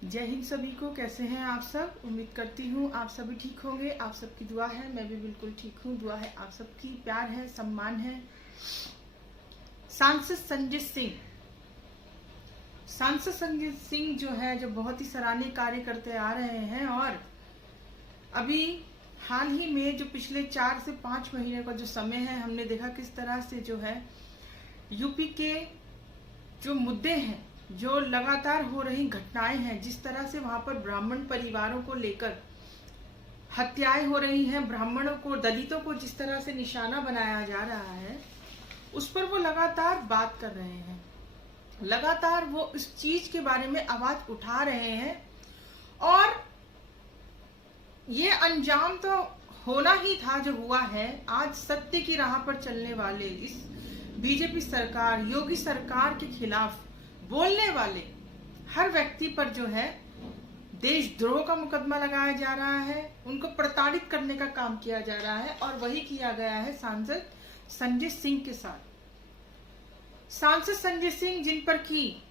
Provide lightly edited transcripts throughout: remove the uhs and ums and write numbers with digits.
जय हिंद सभी को। कैसे हैं आप सब? उम्मीद करती हूँ आप सभी ठीक होंगे। आप सबकी दुआ है, मैं भी बिल्कुल ठीक हूँ। दुआ है आप सबकी, प्यार है, सम्मान है। सांसद संजय सिंह जो है, जो बहुत ही सराहनीय कार्य करते आ रहे हैं, और अभी हाल ही में जो पिछले 4 से 5 महीने का जो समय है, हमने देखा किस तरह से जो है यूपी के जो मुद्दे हैं, जो लगातार हो रही घटनाएं हैं, जिस तरह से वहां पर ब्राह्मण परिवारों को लेकर हत्याएं हो रही हैं, ब्राह्मणों को, दलितों को जिस तरह से निशाना बनाया जा रहा है, उस पर वो लगातार बात कर रहे हैं। लगातार वो इस चीज के बारे में आवाज उठा रहे हैं, और ये अंजाम तो होना ही था जो हुआ है। आज सत्य की राह पर चलने वाले इस बीजेपी सरकार, योगी सरकार के खिलाफ बोलने वाले हर व्यक्ति पर जो है देशद्रोह का मुकदमा लगाया जा रहा है, उनको प्रताड़ित करने का काम किया जा रहा है, और वही किया गया है सांसद संजय सिंह के साथ। सांसद संजय सिंह जिन पर की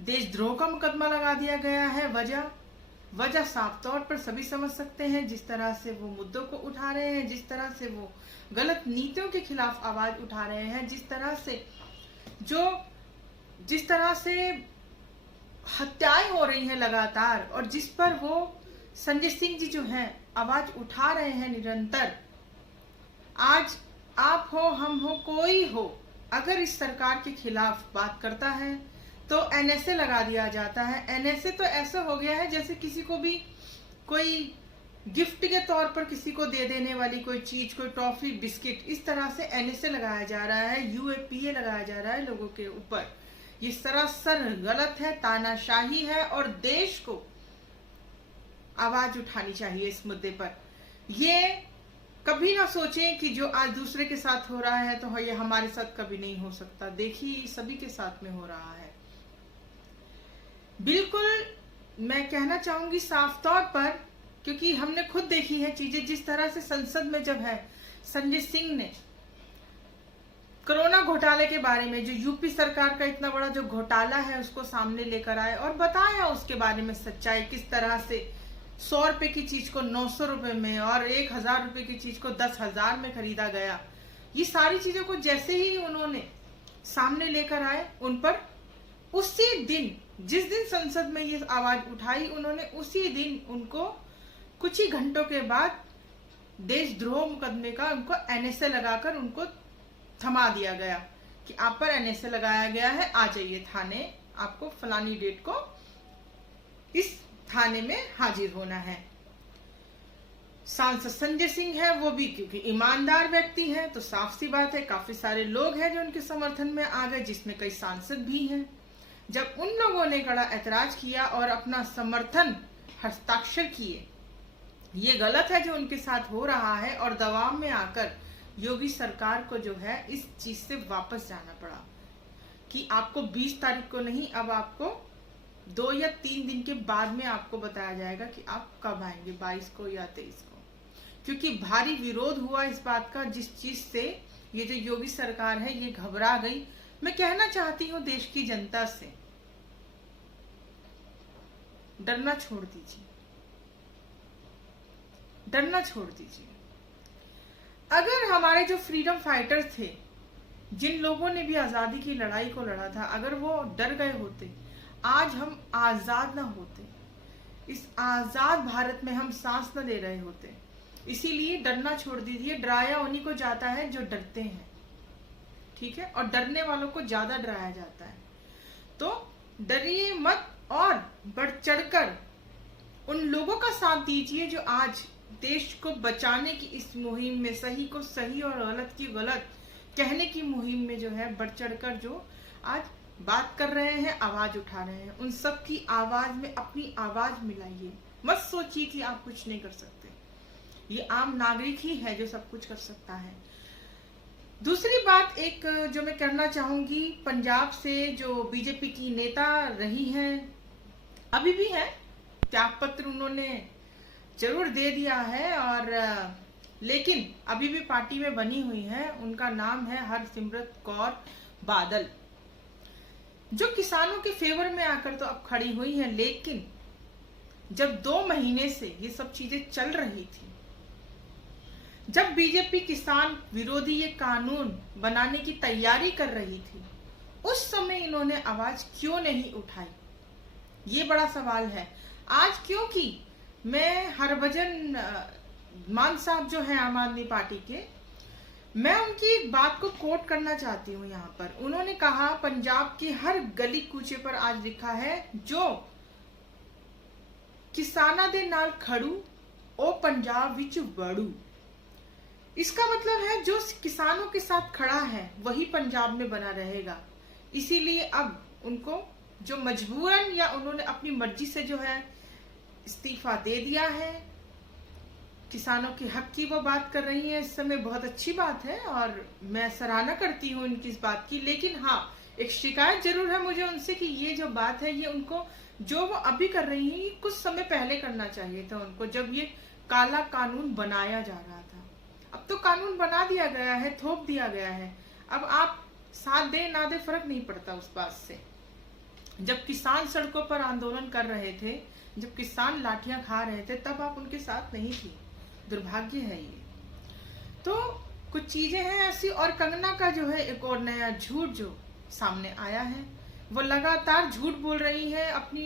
देशद्रोह का मुकदमा लगा दिया गया है, वजह साफ तौर पर सभी समझ सकते हैं। जिस तरह से वो मुद्दों को उठा रहे हैं, जिस तरह से वो गलत नीतियों के खिलाफ आवाज उठा रहे हैं, जिस तरह से हत्याएं हो रही हैं लगातार, और जिस पर वो संजय सिंह जी जो हैं आवाज उठा रहे हैं निरंतर। आज आप हो, हम हो, कोई हो, अगर इस सरकार के खिलाफ बात करता है तो एनएसए लगा दिया जाता है। एनएसए तो ऐसा हो गया है जैसे किसी को भी कोई गिफ्ट के तौर पर किसी को दे देने वाली कोई चीज, कोई टॉफी, बिस्किट, इस तरह से एनएसए लगाया जा रहा है, यूएपीए लगाया जा रहा है लोगों के ऊपर। ये सरासर गलत है, तानाशाही है, और देश को आवाज उठानी चाहिए इस मुद्दे पर। ये कभी ना सोचें कि जो आज दूसरे के साथ हो रहा है तो ये हमारे साथ कभी नहीं हो सकता। देखिए सभी के साथ में हो रहा है। बिल्कुल मैं कहना चाहूंगी साफ तौर पर, क्योंकि हमने खुद देखी है चीजें। जिस तरह से संसद में जब है संजय सिंह ने कोरोना घोटाले के बारे में, जो यूपी सरकार का इतना बड़ा जो घोटाला है, उसको सामने लेकर आए और बताया उसके बारे में सच्चाई, किस तरह से 100 रुपए की चीज को 900 रुपए में और 1000 रुपए की चीज को 10,000 में खरीदा गया। ये सारी चीजों को जैसे ही उन्होंने सामने लेकर आए, उन पर उसी दिन, जिस दिन संसद में ये आवाज उठाई, उन्होंने उसी दिन उनको कुछ ही घंटों के बाद देशद्रोह मुकदमे का उनको एनएसए लगाकर उनको थमा दिया गया कि आप पर एनएसए लगाया गया है, आ जाइए थाने, आपको फलानी डेट को इस थाने में हाजिर होना है। सांसद संजय सिंह है, वो भी क्योंकि ईमानदार व्यक्ति हैं, तो साफ सी बात है काफी सारे लोग हैं जो उनके समर्थन में आ गए, जिसमें कई सांसद भी हैं। जब उन लोगों ने कड़ा ऐतराज किया और अपना समर्थन हस्ताक्षर किए, ये गलत है जो उनके साथ हो रहा है, और दबाव में आकर योगी सरकार को जो है इस चीज से वापस जाना पड़ा कि आपको 20 तारीख को नहीं, अब आपको 2 या 3 दिन के बाद में आपको बताया जाएगा कि आप कब आएंगे, 22 को या 23 को। क्योंकि भारी विरोध हुआ इस बात का, जिस चीज से ये जो योगी सरकार है ये घबरा गई। मैं कहना चाहती हूँ देश की जनता से, डरना छोड़ दीजिए, डरना छोड़ दीजिए। अगर हमारे जो फ्रीडम फाइटर्स थे, जिन लोगों ने भी आजादी की लड़ाई को लड़ा था, अगर वो डर गए होते, आज हम आजाद ना होते, इस आजाद भारत में हम सांस न ले रहे होते। इसीलिए डरना छोड़ दीजिए। डराया उन्हीं को जाता है जो डरते हैं, ठीक है, और डरने वालों को ज्यादा डराया जाता है। तो डरिए मत, और बढ़ चढ़कर उन लोगों का साथ दीजिए जो आज देश को बचाने की इस मुहिम में, सही को सही और गलत की गलत कहने की मुहिम में जो है बढ़ चढ़कर जो आज बात कर रहे हैं, आवाज उठा रहे हैं, उन सब की आवाज में अपनी आवाज मिलाइए। मत सोचिए कि आप कुछ नहीं कर सकते। ये आम नागरिक ही है जो सब कुछ कर सकता है। दूसरी बात एक जो मैं करना चाहूंगी, पंजाब से जो बीजेपी की नेता रही हैं, अभी भी है, त्याग पत्र उन्होंने जरूर दे दिया है, और लेकिन अभी भी पार्टी में बनी हुई है। उनका नाम है हरसिमरत कौर बादल। जो किसानों के फेवर में आकर तो अब खड़ी हुई है, लेकिन जब 2 महीने से ये सब चीजें चल रही थी, जब बीजेपी किसान विरोधी ये कानून बनाने की तैयारी कर रही थी, उस समय इन्होंने आवाज क्यों नहीं उठाई, ये बड़ा सवाल है आज। क्योंकि मैं हरभजन मान साहब जो है आम आदमी पार्टी के, मैं उनकी एक बात को कोट करना चाहती हूँ यहाँ पर। उन्होंने कहा, पंजाब की हर गली कूचे पर आज लिखा है, जो किसाना दे नाल खड़ू ओ पंजाब विच वड़ू। इसका मतलब है जो किसानों के साथ खड़ा है वही पंजाब में बना रहेगा। इसीलिए अब उनको जो मजबूरन या उन्होंने अपनी मर्जी से जो है इस्तीफा दे दिया है, किसानों के हक की वो बात कर रही है इस समय, बहुत अच्छी बात है और मैं सराहना करती हूँ इनकी इस बात की। लेकिन हाँ, एक शिकायत जरूर है मुझे उनसे कि ये जो बात है ये उनको जो वो अभी कर रही है ये कुछ समय पहले करना चाहिए था उनको, जब ये काला कानून बनाया जा रहा था। अब तो कानून बना दिया गया है, थोप दिया गया है, अब आप साथ दे ना दे फर्क नहीं पड़ता उस बात से। जब किसान सड़कों पर आंदोलन कर रहे थे, जब किसान लाठियां खा रहे थे, तब आप उनके साथ नहीं थी। दुर्भाग्य है ये। तो कुछ चीजें हैं ऐसी। और कंगना का जो है एक और नया झूठ जो सामने आया है, वो लगातार झूठ बोल रही है, अपनी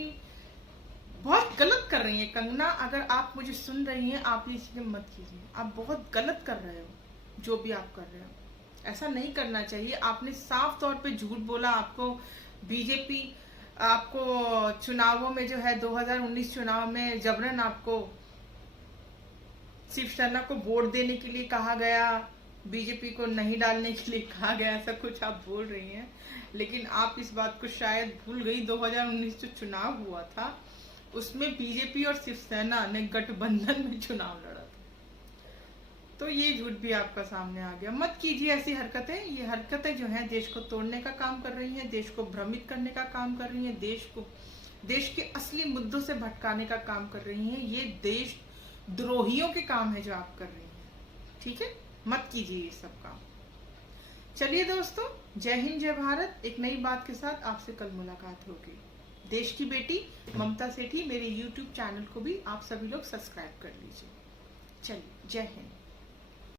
बहुत गलत कर रही है कंगना। अगर आप मुझे सुन रही हैं, आप ये चीजें मत कीजिए, आप बहुत गलत कर रहे हो जो भी आप कर रहे हो, ऐसा नहीं करना चाहिए। आपने साफ तौर पे झूठ बोला, आपको बीजेपी आपको चुनावों में जो है 2019 चुनाव में जबरन आपको शिवसेना को वोट देने के लिए कहा गया, बीजेपी को नहीं डालने के लिए कहा गया, ऐसा कुछ आप बोल रही हैं। लेकिन आप इस बात को शायद भूल गई, 2019 जो चुनाव हुआ था उसमें बीजेपी और शिवसेना ने गठबंधन में चुनाव लड़ा था। तो ये झूठ भी आपका सामने आ गया। मत कीजिए ऐसी हरकतें। ये हरकतें जो हैं देश को तोड़ने का काम कर रही हैं, देश को भ्रमित करने का काम कर रही हैं, देश के असली मुद्दों से भटकाने का काम कर रही हैं। ये देश द्रोहियों के काम है जो आप कर रही हैं, ठीक है? मत कीजिए ये सब काम। चलिए दोस्तों, जय हिंद जय भारत। एक नई बात के साथ आपसे कल मुलाकात होगी। देश की बेटी ममता सेठी मेरे YouTube चैनल को भी आप सभी लोग सब्सक्राइब कर लीजिए। चलिए, जय हिंद।